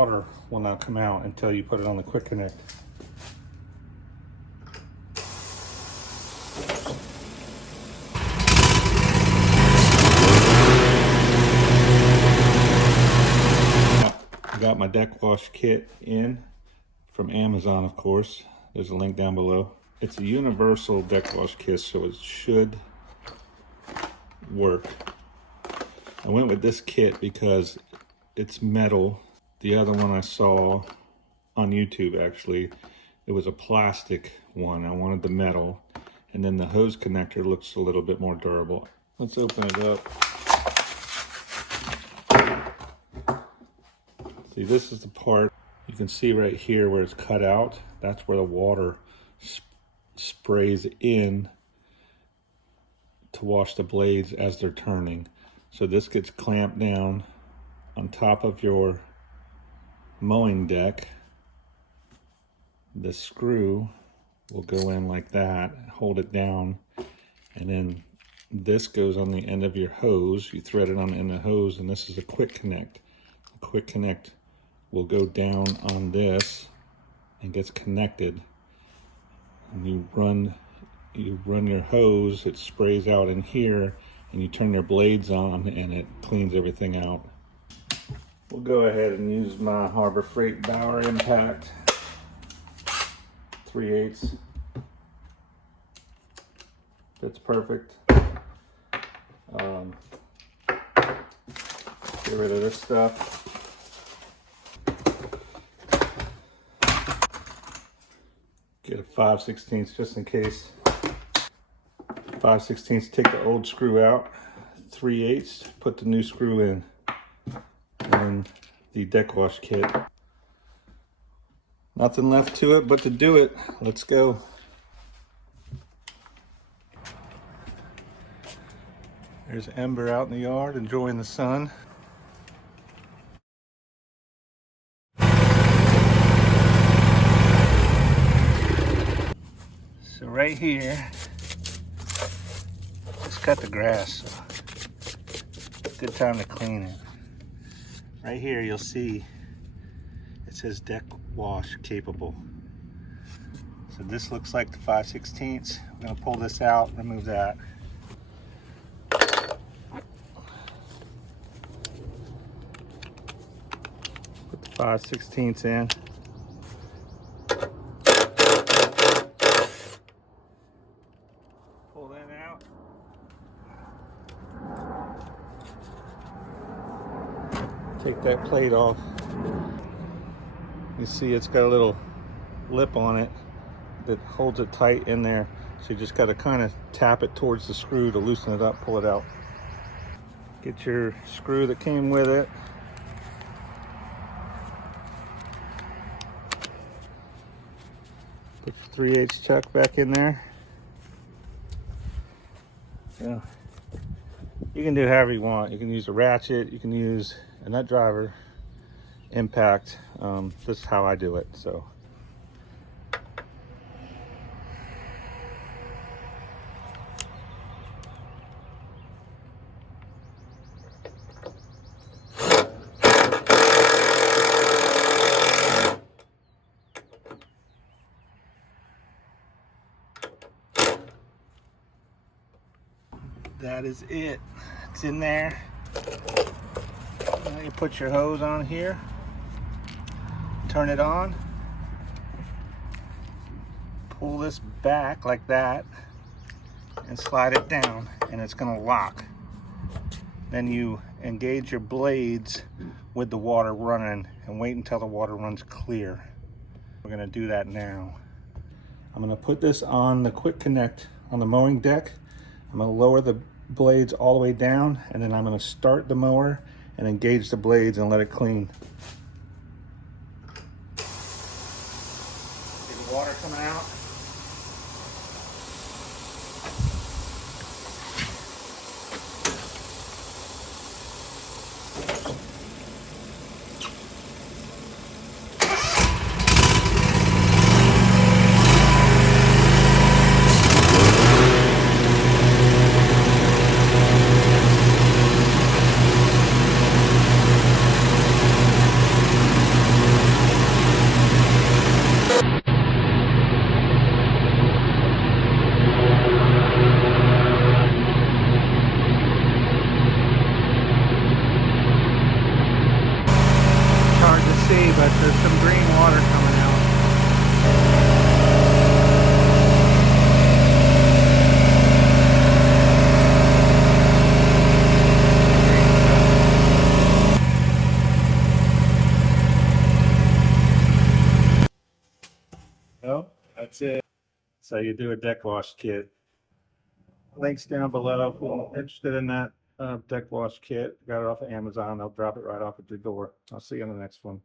Water will not come out until you put it on the quick connect. I got my deck wash kit in from Amazon, of course. There's a link down below. It's a universal deck wash kit, so it should work. I went with this kit because it's metal. The other one I saw on YouTube, actually, it was a plastic one. I wanted the metal, and then the hose connector looks a little bit more durable. Let's open it up. See, this is the part you can see right here where it's cut out. That's where the water sprays in to wash the blades as they're turning. So this gets clamped down on top of your mowing deck. The screw will go in like that, hold it down, and then this goes on the end of your hose. You thread it on the end of the hose, and this is a quick connect. The quick connect will go down on this and gets connected. And you run your hose, it sprays out in here, and you turn your blades on and it cleans everything out. We'll go ahead and use my Harbor Freight Bower Impact 3/8. Fits perfect. Get rid of this stuff. Get a 5/16 just in case. 5/16, take the old screw out. 3/8, put the new screw in. And the deck wash kit. Nothing left to it but to do it. Let's go. There's Ember out in the yard enjoying the sun. So right here, just cut the grass. So good time to clean it. Right here you'll see it says deck wash capable. So this looks like the 5/16. I'm going to pull this out, remove that. Put the 5/16 in. Pull that out. Take that plate off. You see it's got a little lip on it that holds it tight in there. So you just got to kind of tap it towards the screw to loosen it up, pull it out. Get your screw that came with it. Put your 3/8 chuck back in there. Yeah. You can do however you want. You can use a ratchet, you can use a nut driver, impact. This is how I do it. So that is it. It's in there. Now you put your hose on here, turn it on, pull this back like that, and slide it down, and it's going to lock. Then you engage your blades with the water running and wait until the water runs clear. We're going to do that now. I'm going to put this on the quick connect on the mowing deck. I'm going to lower the blades all the way down, and then I'm going to start the mower and engage the blades and let it clean. See the water coming out? see, but there's some green water coming out. Oh, that's it. So you do a deck wash kit. Links down below if you're interested in that deck wash kit. Got it off of Amazon. They'll drop it right off at your door. I'll see you on the next one.